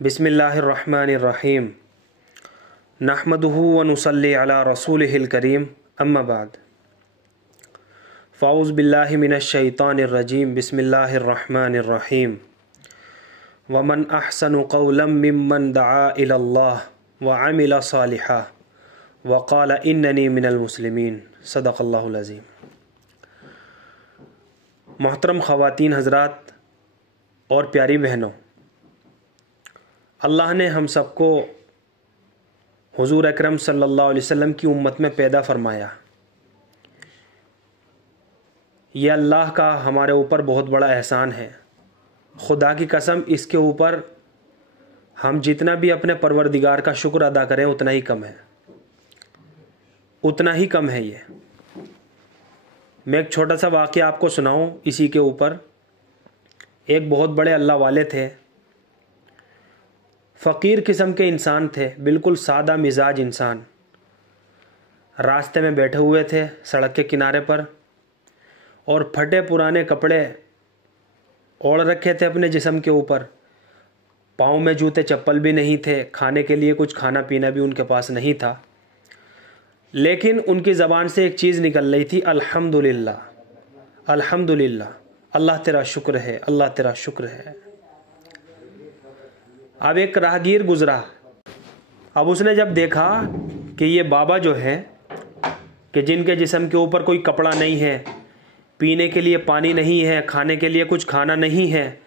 बिस्मिल्लाहिर्रहमानिर्रहीम नहमदुहु व नुसल्ली अला रसूलिहिल करीम अम्मा बाद फ़ाउज़ बिल्लाहि मिनश्शैतानिर्रजीम बिस्मिल्लाहिर्रहमानिर्रहीम वमन अहसनु क़ौलन मिम्मन दआ इलल्लाह व अमिल सालिहा व क़ाल इन्ननी मिनल मुस्लिमीन सदक़ल्लाहुल अज़ीम। मोहतरम ख़वातीन हज़रात और प्यारी बहनों, अल्लाह ने हम सबको हुज़ूर अकरम सल्लल्लाहु अलैहि वसल्लम की उम्मत में पैदा फरमाया। यह अल्लाह का हमारे ऊपर बहुत बड़ा एहसान है। खुदा की कसम, इसके ऊपर हम जितना भी अपने परवरदिगार का शुक्र अदा करें उतना ही कम है, उतना ही कम है। ये मैं एक छोटा सा वाक़या आपको सुनाऊं इसी के ऊपर। एक बहुत बड़े अल्लाह वाले थे, फ़कीर किस्म के इंसान थे, बिल्कुल सादा मिजाज इंसान। रास्ते में बैठे हुए थे सड़क के किनारे पर और फटे पुराने कपड़े ओढ़ रखे थे अपने जिस्म के ऊपर। पाँव में जूते चप्पल भी नहीं थे, खाने के लिए कुछ खाना पीना भी उनके पास नहीं था। लेकिन उनकी ज़बान से एक चीज़ निकल रही थी, अल्हम्दुलिल्लाह अल्हम्दुलिल्लाह, अल्लाह तेरा शुक्र है, अल्लाह तेरा शुक्र है। अब एक राहगीर गुज़रा, अब उसने जब देखा कि ये बाबा जो है कि जिनके जिस्म के ऊपर कोई कपड़ा नहीं है, पीने के लिए पानी नहीं है, खाने के लिए कुछ खाना नहीं है,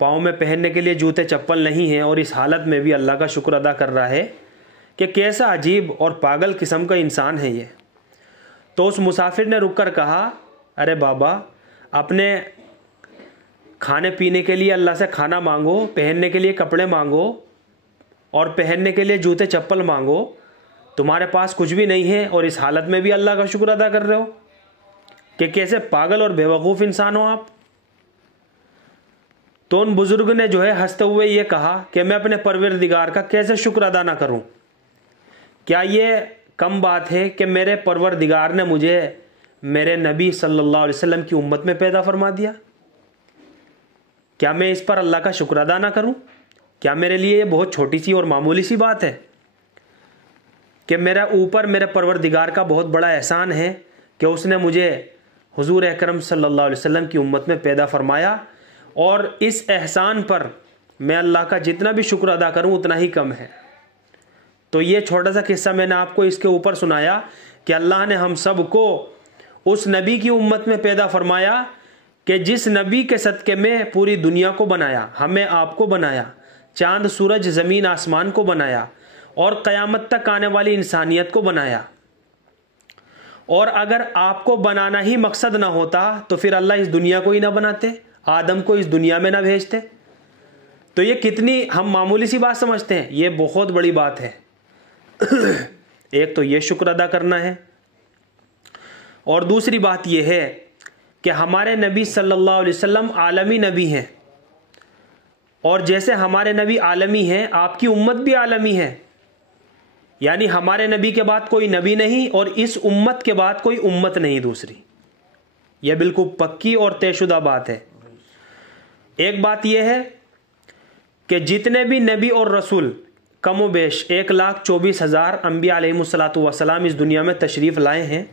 पाँव में पहनने के लिए जूते चप्पल नहीं है, और इस हालत में भी अल्लाह का शुक्र अदा कर रहा है कि कैसा अजीब और पागल किस्म का इंसान है ये। तो उस मुसाफिर ने रुक कर कहा, अरे बाबा, अपने खाने पीने के लिए अल्लाह से खाना मांगो, पहनने के लिए कपड़े मांगो और पहनने के लिए जूते चप्पल मांगो। तुम्हारे पास कुछ भी नहीं है और इस हालत में भी अल्लाह का शुक्र अदा कर रहे हो, कि कैसे पागल और बेवकूफ़ इंसान हो आप। तो उन बुजुर्ग ने जो है हंसते हुए ये कहा कि मैं अपने परवरदिगार का कैसे शुक्र अदा ना करूं। क्या ये कम बात है कि मेरे परवरदिगार ने मुझे मेरे नबी सल्लल्लाहु अलैहि वसल्लम की उम्मत में पैदा फरमा दिया? क्या मैं इस पर अल्लाह का शुक्र अदा ना करूं? क्या मेरे लिए ये बहुत छोटी सी और मामूली सी बात है कि मेरा ऊपर मेरे परवरदिगार का बहुत बड़ा एहसान है कि उसने मुझे हुजूर अकरम सल्लल्लाहु अलैहि वसल्लम की उम्मत में पैदा फरमाया, और इस एहसान पर मैं अल्लाह का जितना भी शुक्र अदा करूं उतना ही कम है। तो ये छोटा सा किस्सा मैंने आपको इसके ऊपर सुनाया कि अल्लाह ने हम सब को उस नबी की उम्मत में पैदा फरमाया कि जिस नबी के सदक़े में पूरी दुनिया को बनाया, हमें आपको बनाया, चांद सूरज ज़मीन आसमान को बनाया और क़यामत तक आने वाली इंसानियत को बनाया। और अगर आपको बनाना ही मकसद ना होता तो फिर अल्लाह इस दुनिया को ही ना बनाते, आदम को इस दुनिया में ना भेजते। तो ये कितनी हम मामूली सी बात समझते हैं, ये बहुत बड़ी बात है। एक तो ये शुक्र अदा करना है, और दूसरी बात यह है कि हमारे नबी सल्लल्लाहु अलैहि वसल्लम आलमी नबी हैं, और जैसे हमारे नबी आलमी हैं आपकी उम्मत भी आलमी है। यानी हमारे नबी के बाद कोई नबी नहीं और इस उम्मत के बाद कोई उम्मत नहीं दूसरी। यह बिल्कुल पक्की और तयशुदा बात है। एक बात यह है कि जितने भी नबी और रसूल कमोबेश 1,24,000 अंबिया अलैहिमुस्सलातु वस्सलाम इस दुनिया में तशरीफ़ लाए हैं,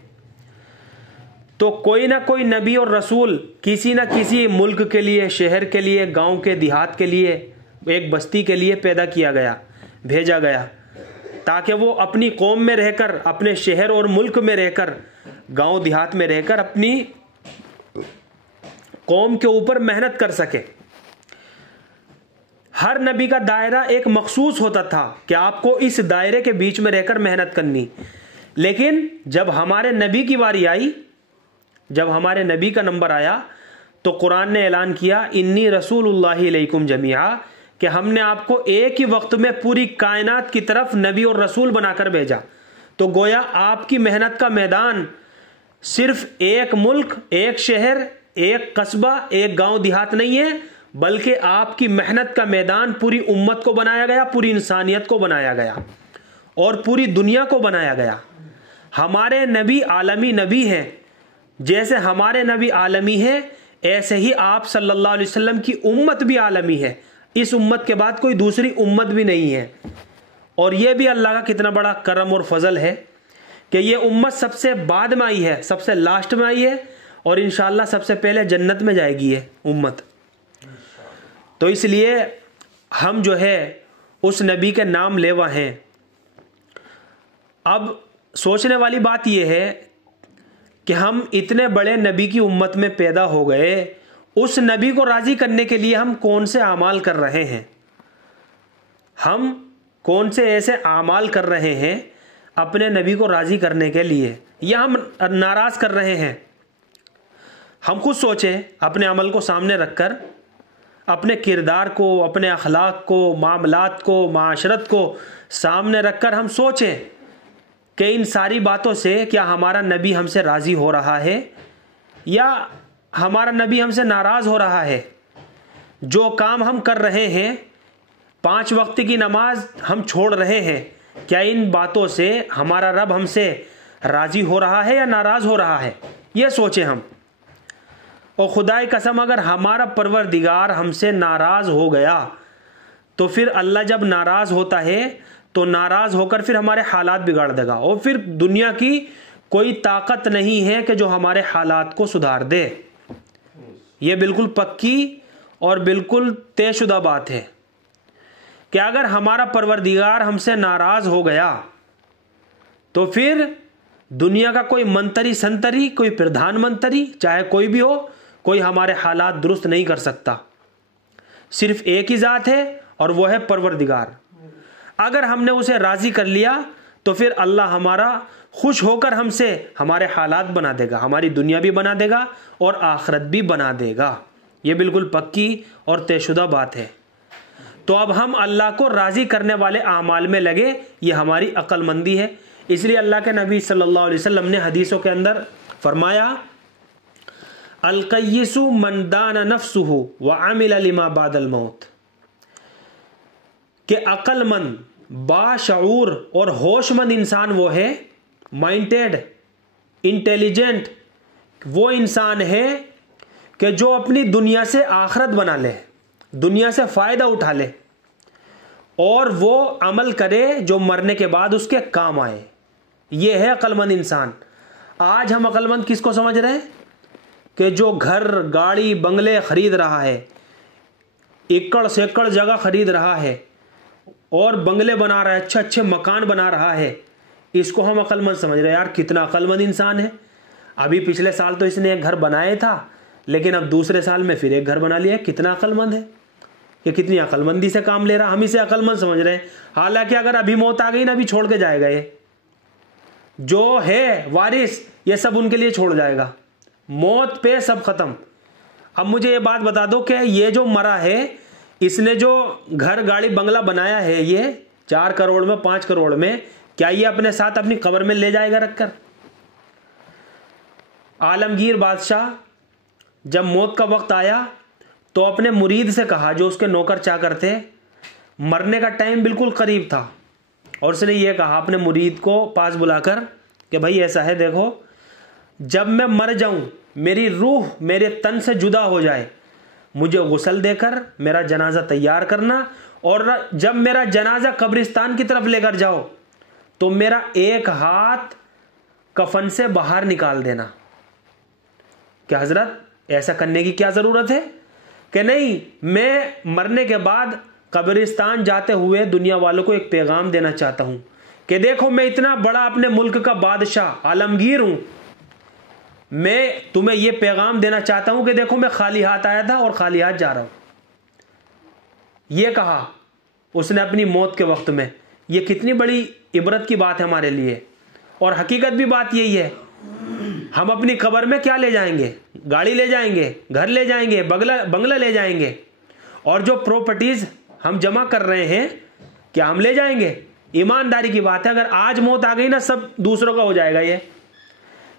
तो कोई ना कोई नबी और रसूल किसी ना किसी मुल्क के लिए, शहर के लिए, गांव के देहात के लिए, एक बस्ती के लिए पैदा किया गया, भेजा गया, ताकि वो अपनी कौम में रहकर, अपने शहर और मुल्क में रहकर, गांव देहात में रहकर अपनी कौम के ऊपर मेहनत कर सके। हर नबी का दायरा एक मखसूस होता था कि आपको इस दायरे के बीच में रहकर मेहनत करनी। लेकिन जब हमारे नबी की बारी आई, जब हमारे नबी का नंबर आया, तो कुरान ने ऐलान किया, इन्नी रसूलुल्लाहि इलैकुम जमीआ, कि हमने आपको एक ही वक्त में पूरी कायनात की तरफ नबी और रसूल बनाकर भेजा। तो गोया आपकी मेहनत का मैदान सिर्फ एक मुल्क, एक शहर, एक कस्बा, एक गांव देहात नहीं है, बल्कि आपकी मेहनत का मैदान पूरी उम्मत को बनाया गया, पूरी इंसानियत को बनाया गया और पूरी दुनिया को बनाया गया। हमारे नबी आलमी नबी हैं। जैसे हमारे नबी आलमी है, ऐसे ही आप सल्लल्लाहु अलैहि वसल्लम की उम्मत भी आलमी है। इस उम्मत के बाद कोई दूसरी उम्मत भी नहीं है। और ये भी अल्लाह का कितना बड़ा करम और फजल है कि ये उम्मत सबसे बाद में आई है, सबसे लास्ट में आई है, और इंशाअल्लाह सबसे पहले जन्नत में जाएगी ये उम्मत। तो इसलिए हम जो है उस नबी के नाम लेवा हैं। अब सोचने वाली बात यह है कि हम इतने बड़े नबी की उम्मत में पैदा हो गए, उस नबी को राजी करने के लिए हम कौन से आमाल कर रहे हैं, हम कौन से ऐसे आमाल कर रहे हैं अपने नबी को राजी करने के लिए, या हम नाराज कर रहे हैं। हम खुद सोचें, अपने अमल को सामने रखकर, अपने किरदार को, अपने अखलाक को, मामलात को, माशरत को सामने रखकर हम सोचें कि इन सारी बातों से क्या हमारा नबी हमसे राज़ी हो रहा है या हमारा नबी हमसे नाराज़ हो रहा है। जो काम हम कर रहे हैं, 5 वक्त की नमाज हम छोड़ रहे हैं, क्या इन बातों से हमारा रब हमसे राज़ी हो रहा है या नाराज़ हो रहा है, ये सोचें हम। और खुदाई कसम, अगर हमारा परवरदिगार हमसे नाराज़ हो गया तो फिर अल्लाह जब नाराज़ होता है तो नाराज़ होकर फिर हमारे हालात बिगाड़ देगा, और फिर दुनिया की कोई ताकत नहीं है कि जो हमारे हालात को सुधार दे। ये बिल्कुल पक्की और बिल्कुल तयशुदा बात है कि अगर हमारा परवरदिगार हमसे नाराज़ हो गया तो फिर दुनिया का कोई मंत्री संतरी, कोई प्रधानमंत्री, चाहे कोई भी हो, कोई हमारे हालात दुरुस्त नहीं कर सकता। सिर्फ एक ही ज़ात है और वो है परवरदिगार। अगर हमने उसे राज़ी कर लिया तो फिर अल्लाह हमारा खुश होकर हमसे हमारे हालात बना देगा, हमारी दुनिया भी बना देगा और आखिरत भी बना देगा। ये बिल्कुल पक्की और तयशुदा बात है। तो अब हम अल्लाह को राज़ी करने वाले आमाल में लगे, ये हमारी अक्लमंदी है। इसलिए अल्लाह के नबी सल्लल्लाहु अलैहि वसल्लम ने हदीसों के अंदर फरमाया, अल-क़य्यिसु मन दाना नफ्सुहु व अमिल लिमा बादल मौत, कि अक्लमंद, बाशऊर और होशमंद इंसान वो है, माइंडेड, इंटेलिजेंट वो इंसान है कि जो अपनी दुनिया से आखिरत बना ले, दुनिया से फ़ायदा उठा ले और वो अमल करे जो मरने के बाद उसके काम आए। ये है अक्लमंद इंसान। आज हम अक्लमंद किसको समझ रहे हैं कि जो घर, गाड़ी, बंगले खरीद रहा है, एकड़ से एकड़ जगह खरीद रहा है और बंगले बना रहा है, अच्छे अच्छे मकान बना रहा है, इसको हम अक्लमंद समझ रहे हैं। यार कितना अक्लमंद इंसान है। अभी पिछले साल तो इसने एक घर बनाया था, लेकिन अब दूसरे साल में फिर एक घर बना लिया। कितना अक्लमंद है, ये कितनी अक्लमंदी से काम ले रहा। हम इसे अक्लमंद समझ रहे हैं, हालांकि अगर अभी मौत आ गई ना, अभी छोड़ के जाएगा। ये जो है वारिस, ये सब उनके लिए छोड़ जाएगा। मौत पे सब खत्म। अब मुझे ये बात बता दो कि ये जो मरा है, इसने जो घर, गाड़ी, बंगला बनाया है, ये 4 करोड़ में, 5 करोड़ में, क्या ये अपने साथ अपनी कब्र में ले जाएगा रखकर? आलमगीर बादशाह जब मौत का वक्त आया तो अपने मुरीद से कहा, जो उसके नौकर चाकर थे, मरने का टाइम बिल्कुल करीब था, और उसने ये कहा अपने मुरीद को पास बुलाकर कि भाई ऐसा है, देखो जब मैं मर जाऊं, मेरी रूह मेरे तन से जुदा हो जाए, मुझे गुस्ल देकर मेरा जनाजा तैयार करना, और जब मेरा जनाजा कब्रिस्तान की तरफ लेकर जाओ तो मेरा एक हाथ कफन से बाहर निकाल देना। क्या हजरत, ऐसा करने की क्या जरूरत है? कि नहीं, मैं मरने के बाद कब्रिस्तान जाते हुए दुनिया वालों को एक पैगाम देना चाहता हूं कि देखो मैं इतना बड़ा अपने मुल्क का बादशाह आलमगीर हूं, मैं तुम्हें यह पैगाम देना चाहता हूं कि देखो मैं खाली हाथ आया था और खाली हाथ जा रहा हूं। यह कहा उसने अपनी मौत के वक्त में। यह कितनी बड़ी इबरत की बात है हमारे लिए। और हकीकत भी बात यही है, हम अपनी कब्र में क्या ले जाएंगे? गाड़ी ले जाएंगे, घर ले जाएंगे, बंगला ले जाएंगे, और जो प्रॉपर्टीज हम जमा कर रहे हैं क्या हम ले जाएंगे? ईमानदारी की बात है, अगर आज मौत आ गई ना, सब दूसरों का हो जाएगा। ये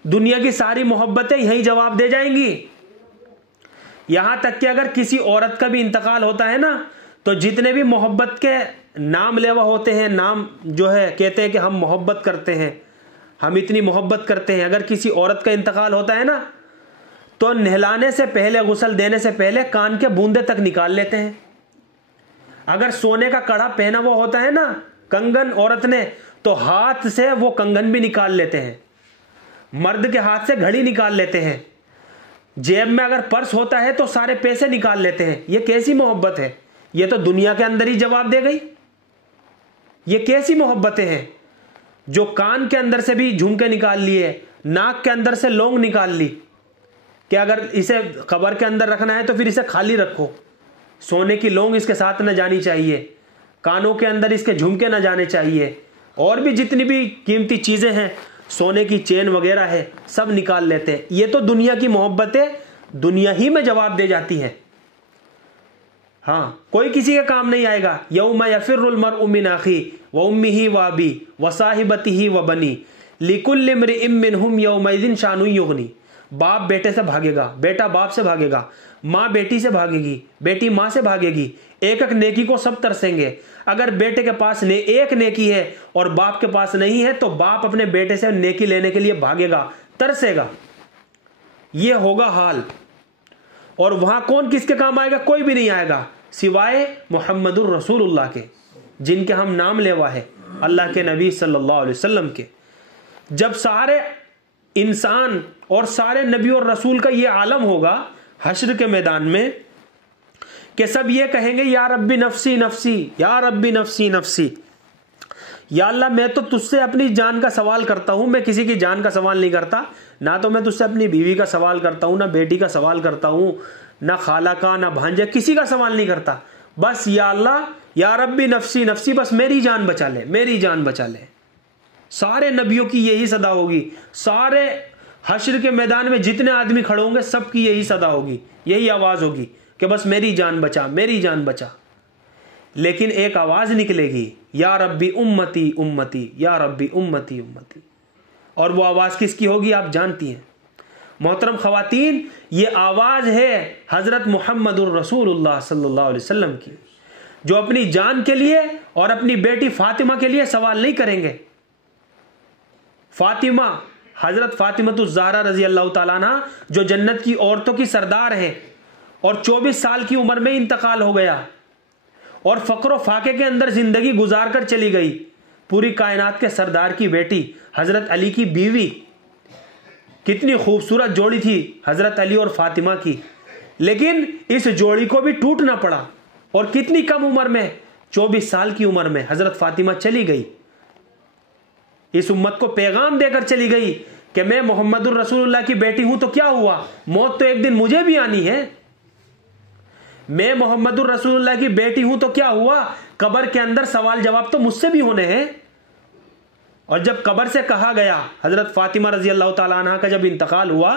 दुनिया की सारी मोहब्बतें यही जवाब दे जाएंगी। यहां तक कि अगर किसी औरत का भी इंतकाल होता है ना, तो जितने भी मोहब्बत के नाम लेवा होते हैं, नाम जो है कहते हैं कि हम मोहब्बत करते हैं, हम इतनी मोहब्बत करते हैं, अगर किसी औरत का इंतकाल होता है ना, तो नहलाने से पहले, गुस्ल देने से पहले कान के बूंदे तक निकाल लेते हैं अगर सोने का कड़ा पहना हुआ होता है ना कंगन औरत ने, तो हाथ से वो कंगन भी निकाल लेते हैं, मर्द के हाथ से घड़ी निकाल लेते हैं, जेब में अगर पर्स होता है तो सारे पैसे निकाल लेते हैं। ये कैसी मोहब्बत है? ये तो दुनिया के अंदर ही जवाब दे गई। ये कैसी मोहब्बतें हैं? जो कान के अंदर से भी झुमके निकाल लिए, नाक के अंदर से लौंग निकाल ली कि अगर इसे कब्र के अंदर रखना है तो फिर इसे खाली रखो, सोने की लौंग इसके साथ न जानी चाहिए, कानों के अंदर इसके झुमके न जाने चाहिए, और भी जितनी भी कीमती चीजें हैं, सोने की चेन वगैरह है, सब निकाल लेते हैं। ये तो दुनिया की मोहब्बतें दुनिया ही में जवाब दे जाती हैं। हाँ, कोई किसी के काम नहीं आएगा। यौमा यफिर्रुल मरउ मिन अखी व उम्मिही व अबी व साहिबतिही व बनी लिकुल्लि इम्रिइम मिनहुम यौमइज़िन शानुन युगनी। बाप बेटे से भागेगा, बेटा बाप से भागेगा, माँ बेटी से भागेगी, बेटी माँ से भागेगी, एक एक नेकी को सब तरसेंगे। अगर बेटे के पास एक नेकी है और बाप के पास नहीं है तो बाप अपने बेटे से नेकी लेने के लिए भागेगा, तरसेगा। ये होगा हाल। और वहां कौन किसके काम आएगा? कोई भी नहीं आएगा सिवाय मुहम्मदुर रसूलुल्लाह के, जिनके हम नाम लेवा है, अल्लाह के नबी सल्लल्लाहु अलैहि वसल्लम के। जब सारे इंसान और सारे नबी और रसूल का ये आलम होगा हश्र के मैदान में कि सब ये कहेंगे या रब्बी नफसी नफसी, या रब्बी नफसी नफसी, या अल्लाह मैं तो तुझसे अपनी जान का सवाल करता हूं, मैं किसी की जान का सवाल नहीं करता। ना तो मैं तुझसे अपनी बीवी का सवाल करता हूं, ना बेटी का सवाल करता हूं, ना खाला का, ना भांजा, किसी का सवाल नहीं करता। बस या अल्लाह या रब्बी नफसी नफसी, बस मेरी जान बचा ले, मेरी जान बचा ले। सारे नबियों की यही सदा होगी। सारे हश्र के मैदान में जितने आदमी खड़े होंगे सबकी यही सदा होगी, यही आवाज होगी कि बस मेरी जान बचा, मेरी जान बचा। लेकिन एक आवाज निकलेगी, या रब्बी उम्मती उम्मती, या रब्बी उम्मती उम्मती। और वो आवाज किसकी होगी आप जानती हैं मोहतरम खवातीन। ये आवाज है हजरत मुहम्मदुर रसूलुल्लाह सल्लल्लाहु अलैहि वसल्लम की, जो अपनी जान के लिए और अपनी बेटी फातिमा के लिए सवाल नहीं करेंगे। फातिमा, हजरत फातिमतुज़ ज़हरा रजी अल्लाह ताला अन्हा, जो जन्नत की औरतों की सरदार हैं और 24 साल की उम्र में इंतकाल हो गया और फक्र फाके के अंदर जिंदगी गुजार कर चली गई। पूरी कायनात के सरदार की बेटी, हजरत अली की बीवी, कितनी खूबसूरत जोड़ी थी हजरत अली और फातिमा की। लेकिन इस जोड़ी को भी टूटना पड़ा और कितनी कम उम्र में, 24 साल की उम्र में हजरत फातिमा चली गई। इस उम्मत को पैगाम देकर चली गई कि मैं मोहम्मदुर रसूलुल्लाह की बेटी हूं तो क्या हुआ, मौत तो एक दिन मुझे भी आनी है। मैं मोहम्मदुर रसूलुल्लाह की बेटी हूं तो क्या हुआ, कब्र के अंदर सवाल जवाब तो मुझसे भी होने हैं। और जब कब्र से कहा गया, हजरत फातिमा रजी अल्लाह ताला अन्हा का जब इंतकाल हुआ